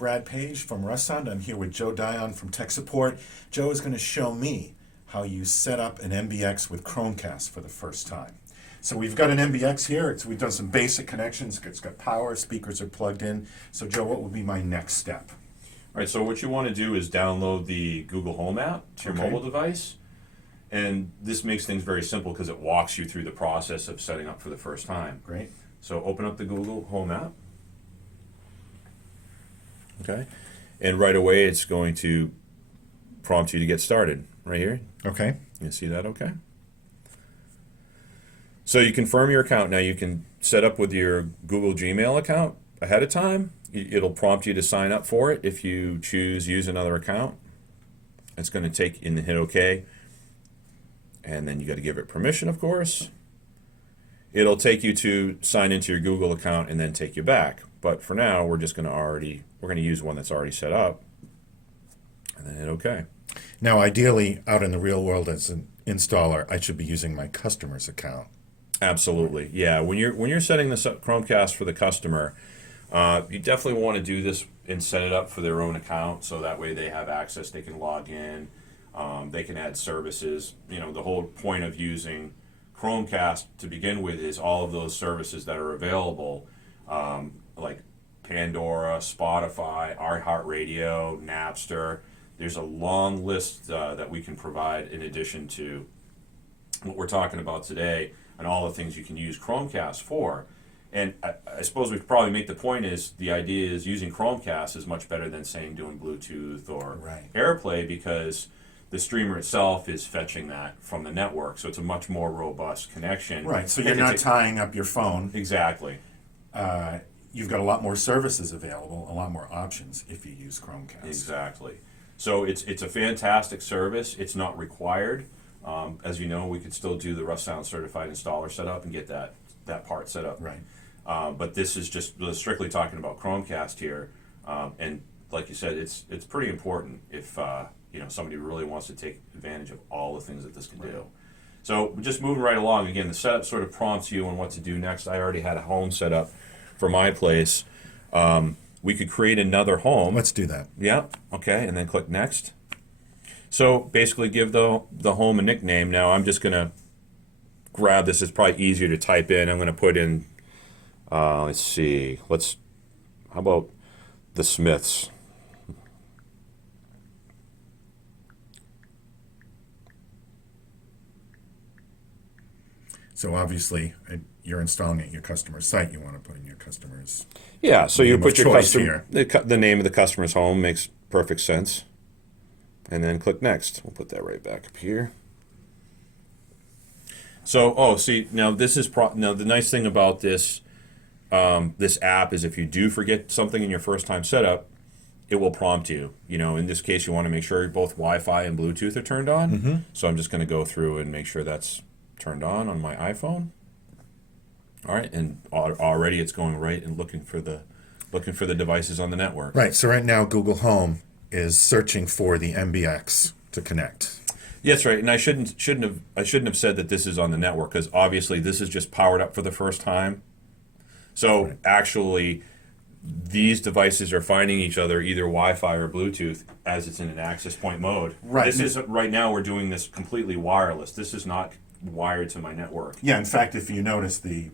Brad Page from Russound. I'm here with Joe Dion from Tech Support. Joe is going to show me how you set up an MBX with Chromecast for the first time. So we've got an MBX here. We've done some basic connections. It's got power, speakers are plugged in. So Joe, what would be my next step? All right, so what you want to do is download the Google Home app to your mobile device. And this makes things very simple because it walks you through the process of setting up for the first time. Great. So open up the Google Home app. Okay. And right away it's going to prompt you to get started right here. Okay. You see that okay? So you confirm your account. Now you can set up with your Google Gmail account ahead of time. It'll prompt you to sign up for it. If you choose use another account, it's going to take in the hit OK. And then you got to give it permission, of course. It'll take you to sign into your Google account and then take you back. But for now, we're just going to use one that's already set up, and then hit OK. Now, ideally, out in the real world as an installer, I should be using my customer's account. Absolutely, yeah. When you're setting this up Chromecast for the customer, you definitely want to do this and set it up for their own account, so that way they have access. They can log in. They can add services. You know, the whole point of using Chromecast to begin with is all of those services that are available, like Pandora, Spotify, iHeartRadio, Napster. There's a long list that we can provide in addition to what we're talking about today and all the things you can use Chromecast for. And I suppose we could probably make the point is the idea is using Chromecast is much better than saying doing Bluetooth or AirPlay, because the streamer itself is fetching that from the network, so it's a much more robust connection. Right, so you're not tying up your phone. Exactly. You've got a lot more services available, a lot more options if you use Chromecast. Exactly. So it's a fantastic service. It's not required. As you know, we could still do the Russound certified installer setup and get that part set up. Right. But this is just strictly talking about Chromecast here, and like you said, it's pretty important if somebody really wants to take advantage of all the things that this can do. So just moving right along. Again, the setup sort of prompts you on what to do next. I already had a home set up for my place. We could create another home. Let's do that. Yeah. Okay. And then click next. So basically, give the home a nickname. Now I'm just gonna grab this. It's probably easier to type in. I'm gonna put in. Let's see. How about the Smiths? So obviously, you're installing it at your customer's site. You want to put in your customer's yeah. So you put your customer. The name of the customer's home makes perfect sense, and then click next. We'll put that right back up here. So see now this is now the nice thing about this this app is if you do forget something in your first time setup, it will prompt you. You know, in this case, you want to make sure both Wi-Fi and Bluetooth are turned on. Mm-hmm. So I'm just going to go through and make sure that's turned on my iPhone. All right, and already it's going right and looking for the devices on the network. Right. So right now, Google Home is searching for the MBX to connect. Yeah, that's right. And I shouldn't have said that this is on the network, because obviously this is just powered up for the first time. So actually, these devices are finding each other either Wi-Fi or Bluetooth as it's in an access point mode. Right. This is right now we're doing this completely wireless. This is not wired to my network. Yeah. In fact, if you notice, the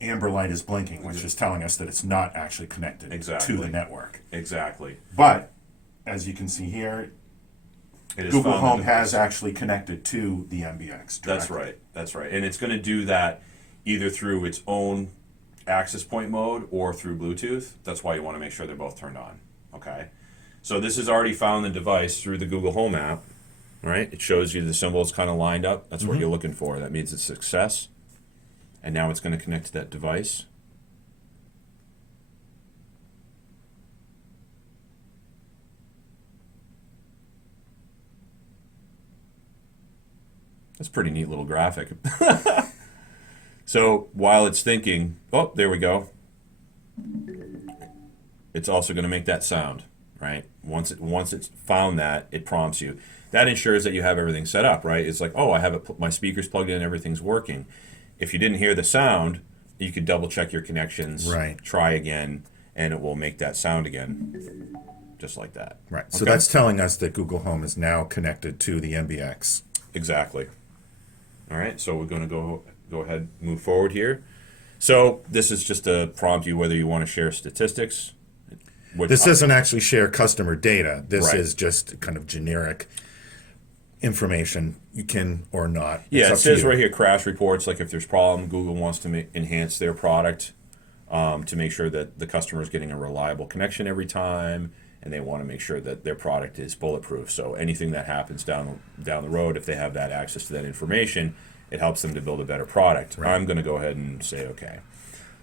amber light is blinking, which is telling us that it's not actually connected to the network. Exactly. But as you can see here, Google Home has actually connected to the MBX directly. That's right. And it's going to do that either through its own access point mode or through Bluetooth. That's why you want to make sure they're both turned on. Okay. So this has already found the device through the Google Home app. All right. It shows you the symbols kind of lined up. That's what you're looking for. That means it's success. And now it's going to connect to that device. That's a pretty neat little graphic. So while it's thinking, oh, there we go. It's also going to make that sound, right? Once it's found that, it prompts you. That ensures that you have everything set up, right? It's like, oh, I have my speakers plugged in, everything's working. If you didn't hear the sound, you could double check your connections, try again, and it will make that sound again, just like that. Right. So Okay? that's telling us that Google Home is now connected to the MBX. Exactly. All right, so we're going to go ahead, move forward here. So this is just to prompt you whether you want to share statistics. This doesn't actually share customer data. This Right. is just kind of generic information. You can or not. Yeah, It's it up to says you. right here crash reports. Like if there's problem, Google wants to enhance their product to make sure that the customer is getting a reliable connection every time, and they want to make sure that their product is bulletproof. So anything that happens down the road, if they have that access to that information, it helps them to build a better product. Right. I'm going to go ahead and say okay.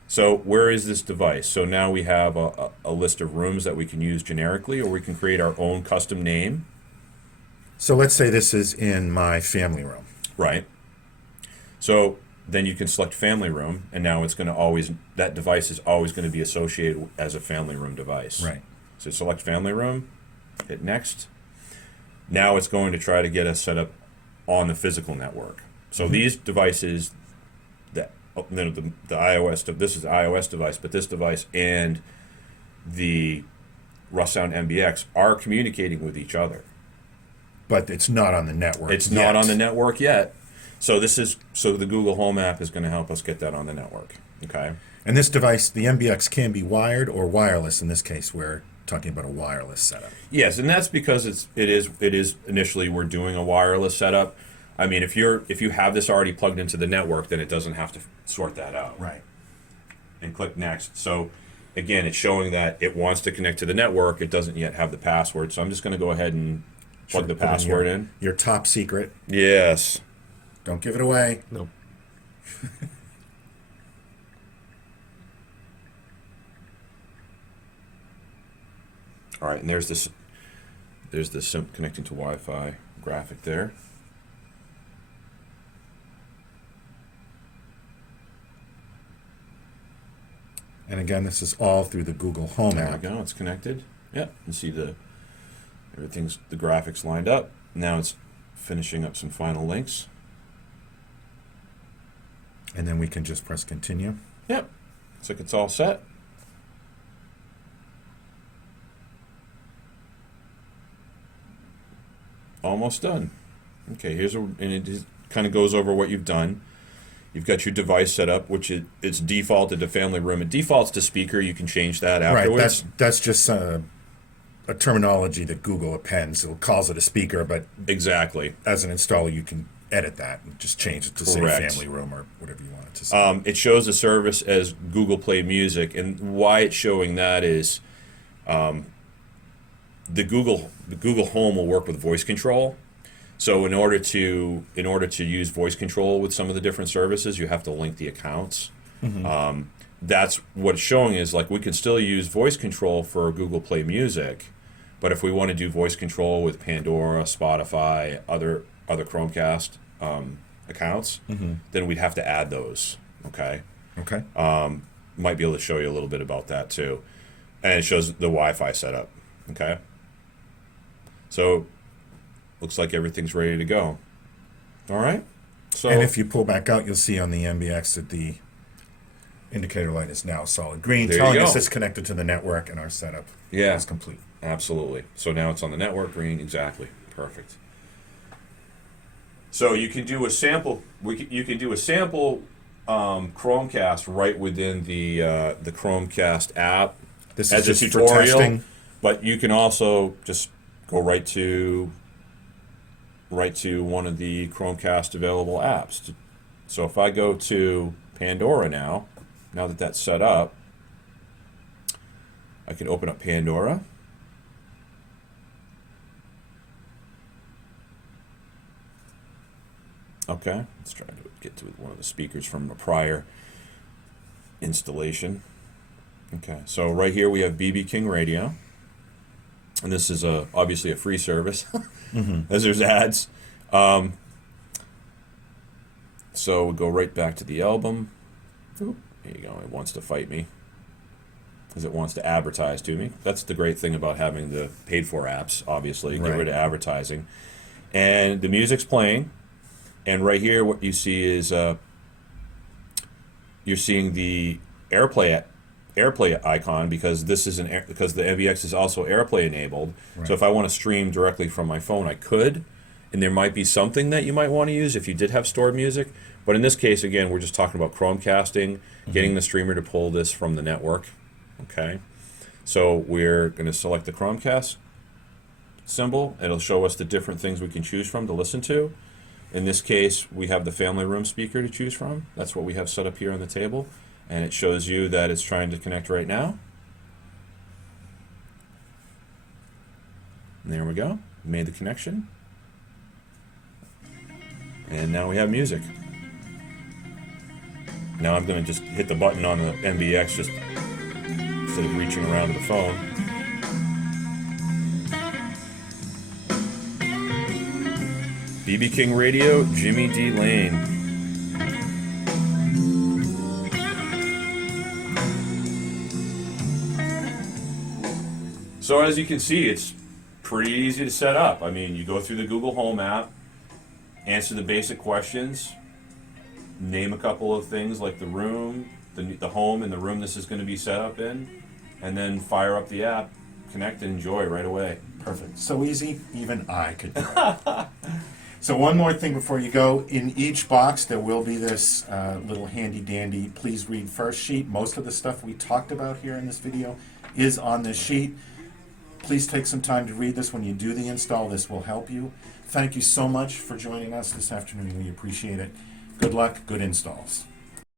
So where is this device? So now we have a list of rooms that we can use generically, or we can create our own custom name. So let's say this is in my family room. Right. So then you can select family room, and now it's going to always, that device is always going to be associated as a family room device. Right. So select family room, hit next. Now it's going to try to get us set up on the physical network. So these devices, the iOS, this is the iOS device, but this device and the Russound MBX are communicating with each other. But it's not on the network. It's yet. not on the network yet. So the Google Home app is going to help us get that on the network. Okay. And this device, the MBX, can be wired or wireless. In this case, we're talking about a wireless setup. Yes, and that's because it is initially we're doing a wireless setup. I mean, if you have this already plugged into the network, then it doesn't have to sort that out. Right. And click next. So again, it's showing that it wants to connect to the network. It doesn't yet have the password. So I'm just going to go ahead and plug the Put in password in. Your top secret. Yes. Don't give it away. Nope. All right, and there's this connecting to Wi-Fi graphic there. And again, this is all through the Google Home There we app. go. It's connected. Yep. You see the graphics lined up. Now it's finishing up some final links. And then we can just press continue. Yep. Looks like it's all set. Almost done. Okay, and it kind of goes over what you've done. You've got your device set up, which it's defaulted to family room. It defaults to speaker. You can change that afterwards. Right. That's just a terminology that Google appends. It calls it a speaker, but Exactly. as an installer, you can edit that and just change it to say Correct. family room or whatever you want it to say. It shows the service as Google Play Music, and why it's showing that is the Google Home will work with voice control. So in order to use voice control with some of the different services, you have to link the accounts. That's what it's showing is like we can still use voice control for Google Play Music, but if we want to do voice control with Pandora, Spotify, other Chromecast accounts, then we'd have to add those. Okay. Okay. Might be able to show you a little bit about that too, and it shows the Wi-Fi setup. Okay. So looks like everything's ready to go. All right. So And if you pull back out, you'll see on the MBX that the indicator light is now solid green, There you telling go. us it's connected to the network and our setup Yeah. is complete. Absolutely. So now it's on the network green. Exactly. Perfect. So you can do a sample. You can do a sample Chromecast right within the Chromecast app This as is a just for tutorial. testing. But you can also just go right to one of the Chromecast available apps. So if I go to Pandora now that that's set up, I can open up Pandora. Okay, let's try to get to one of the speakers from a prior installation. Okay, so right here we have BB King Radio. And this is obviously a free service, as there's ads. So we go right back to the album. Oop, there you go. It wants to fight me, because it wants to advertise to me. That's the great thing about having the paid-for apps, obviously. Get Right. rid of advertising. And the music's playing. And right here, what you see is you're seeing the AirPlay AirPlay icon because this is because the MBX is also AirPlay enabled. Right. So if I want to stream directly from my phone, I could, and there might be something that you might want to use if you did have stored music. But in this case, again, we're just talking about Chromecasting, getting the streamer to pull this from the network. Okay, so we're going to select the Chromecast symbol. It'll show us the different things we can choose from to listen to. In this case, we have the family room speaker to choose from. That's what we have set up here on the table. And it shows you that it's trying to connect right now. And there we go. Made the connection. And now we have music. Now I'm going to just hit the button on the MBX just instead of reaching around to the phone. BB King Radio, Jimmy D. Lane. So as you can see, it's pretty easy to set up. I mean, you go through the Google Home app, answer the basic questions, name a couple of things like the room, the home and the room this is going to be set up in, and then fire up the app, connect and enjoy right away. Perfect. So easy, even I could do it. So one more thing before you go. In each box, there will be this little handy-dandy please read first sheet. Most of the stuff we talked about here in this video is on this sheet. Please take some time to read this when you do the install. This will help you. Thank you so much for joining us this afternoon. We appreciate it. Good luck, good installs.